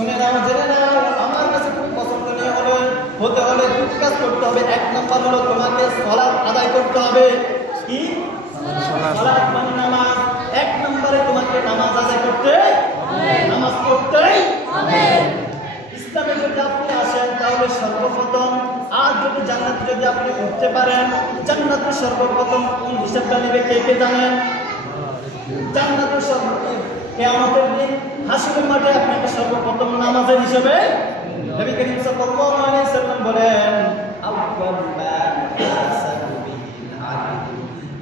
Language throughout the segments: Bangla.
শুনে নাও, জেনে নাও, আমার কাছে খুব পছন্দনীয় হতে হলে দুটি কাজ করতে হবে। এক নম্বর হলো তোমাকে সালাত আদায় করতে হবে। কি? সালাত মানে নামাজ। এক নম্বরে তোমাকে নামাজ আদায় করতে হবে, নামাজ পড়তেই হবে। ইসলামে যদি আপনি আসেন তাহলে সর্বপ্রথম, আর যদি জান্নাতে যদি আপনি উঠতে পারেন, জান্নাতের সর্বপ্রথম কোন হিসাবটা নেবে কে কে জানেন? জান্নাতের সর্বপ্রথম কিয়ামতের দিন হাসরের মাঠে আপনাকে সর্বপ্রথম নামাজের হিসেবে নবী করিম সাল্লাল্লাহু আলাইহি ওয়াসাল্লাম বলেন, আউয়াল মা ইয়াহসাবু বিহিল আবদ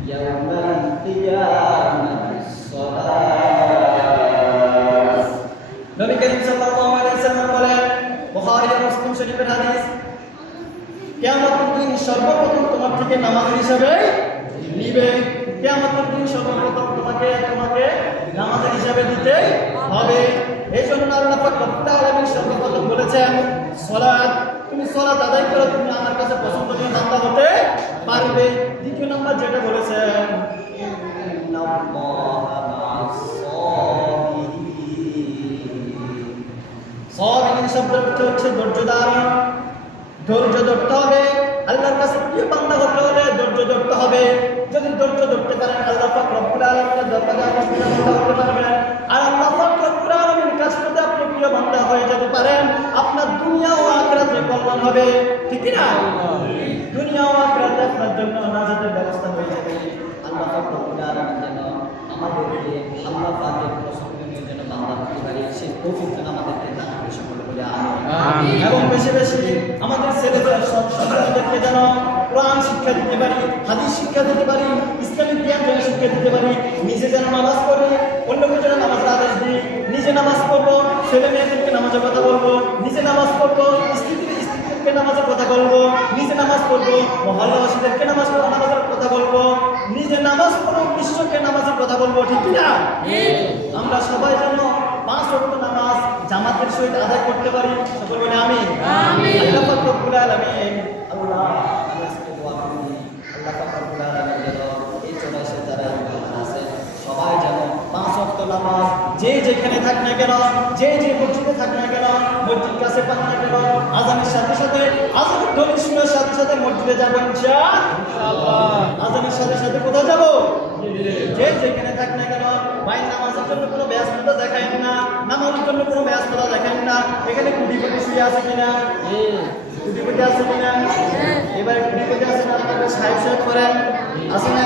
ইয়াওমাল কিয়ামাতিস সালাত। নবী করিম সাল্লাল্লাহু আলাইহি ওয়াসাল্লাম বলেন, বুখারী ও মুসলিম শরীফের হাদিস, কিয়ামতের দিন সর্বপ্রথম তোমার থেকে নামাজের হিসাবে নিবে। কিয়ামতের দিন সর্বপ্রথম তোমাকে নামাজের হিসাবে দিতে হবে। এই জন্য আল্লাহ পাক রব্বুল আলামিন সর্বপ্রথম বলেছেন, সালাত, তুমি সালাত আদায় করো, তুমি আমার কাছে পছন্দনীয় বান্দা হতে পারবে। দ্বিতীয় নাম্বার যেটা বলেছেন, ইন্নাল্লাহা মা'আস সাবিরিন। সাবিরিন শব্দের অর্থ হচ্ছে ধৈর্য ধারণ। ধৈর্য ধরতে হবে। আল্লাহর কাছে প্রিয় বান্দা হতে হলে ধৈর্য ধরতে হবে। যদি ধৈর্য ধরতে পারেন আল্লাহ পাক রব্বুল আলামিনের দরবারে আপনি প্রিয় বান্দা হতে পারবেন। আর আল্লাহ পাক রব্বুল আলামিনের কাছে যদি আপনি প্রিয় বান্দা হয়ে যেতে পারেন, আপনার দুনিয়া ও আখিরাতে কল্যাণ হবে। ঠিক কি না? দুনিয়া ও আখিরাতে আপনার জন্য নাজাতের ব্যবস্থা হয়ে যাবে। আল্লাহ পাক রব্বুল আলামিন যেন আমাদেরকে আল্লাহ পাকের পছন্দনীয় যেন বান্দা হতে পারি, সেই তৌফিক যেন আমাদেরকে দান করে, সকলে বলে আমিন। এবং বেশি বেশি আমাদের ছেলেদের সন্তানদেরকে যেন কোরআন শিক্ষা দিতে পারি, হাদিস শিক্ষা দিতে পারি, ইসলামিক জ্ঞান যেন শিক্ষা দিতে পারি। নিজে যেন নামাজ পড়ি, অন্যকে যেন নামাজের আদেশ দিই। নিজে নামাজ পড়বো, ছেলে মেয়েদেরকে নামাজের কথা বলবো। নিজে নামাজ পড়বো, স্ত্রীদেরকে নামাজের কথা বলবো। নিজে নামাজ পড়বো, মহল্লাবাসীদেরকে নামাজের কথা বলবো। নিজে নামাজ পড়বো, বিশ্বকে নামাজের কথা বলবো। ঠিক কি না? আমরা সবাই যেন 5 ওয়াক্ত নামাজ জামাতের সহিত আদায় করতে পারি। সকলে বলে আমিন। আল্লাহ পাক রব্বুল আলামিন, আল্লাহ আজকে দোয়া করি, আল্লাহ পাক রব্বুল আলামিন যেন এই 84 যারা আছে সবাই যেন 5 ওয়াক্ত নামাজ যে যেখানে থাক না কেন, যে মসজিদে থাক না কেন, মসজিদ কাছে পাক না কেন, আজানের সাথে সাথে, আজানের ধ্বনি শোনার সাথে সাথে মসজিদে যাব ইনশাআল্লাহ। আজানের সাথে সাথে কোথায় যাব? যে যেখানে থাক না কেন, ভাই নামাজের জন্য কোনো ব্যস্ততা দেখায় না, নামাজের জন্য কোনো ব্যস্ততা দেখায় না। এখানে কুটিপতি শুয়ে আছে কিনা? কুটিপতি আছে কিনা? এবারে কুটিপতি আছে না? আপনাদের সাহেব করেন আছে না?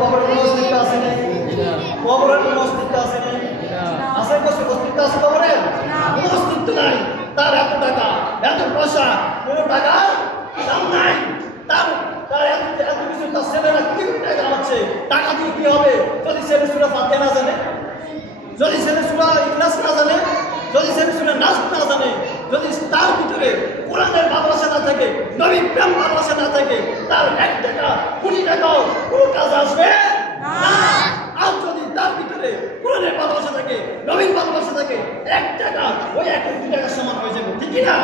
কবরের কোনো অস্তিত্ব আছে না? কবরের কোনো অস্তিত্ব আছে না? আছে? অস্তিত্ব আছে কবরের? কোনো অস্তিত্ব নাই। তার এত টাকা, এত পয়সা, কোনো টাকার দাম নাই। তার এত কিছু, তার ছেলেরা কি টাকা কামাচ্ছে, টাকা দিয়ে কি হবে? যদি ছেলে সুরা ফাতিহা না জানে, যদি ছেলে সুরা ইখলাস না জানে, যদি ছেলে সুরা নাস না জানে, যদি তার ভিতরে কোরআনের ভালোবাসা না থাকে, নবীর প্রেম ভালোবাসা না থাকে, তার 1 টাকা, 20 টাকাও কোনো কাজ আসবে না। আর যদি তার ভিতরে কোরআনের ভালোবাসা থাকে, নবীর ভালোবাসা থাকে, 1 টাকা ওই 1 কোটি টাকার সমান হয়ে যাবে। ঠিক কি না?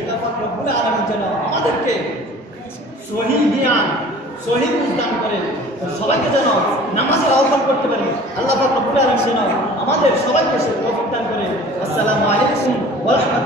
আল্লাহ পাক রব্বুল আলামিন যেন আমাদেরকে সহিহ জ্ঞান, সহিহ বুঝ দান করেন, সবাইকে যেন নামাজের আহ্বান করতে পারি। আল্লাহ পাক রব্বুল আলামিন যেন আমাদের সবাইকে সে তৌফিক দান করেন। আসসালামু আলাইকুম ওয়া রাহমাতুল্লাহ।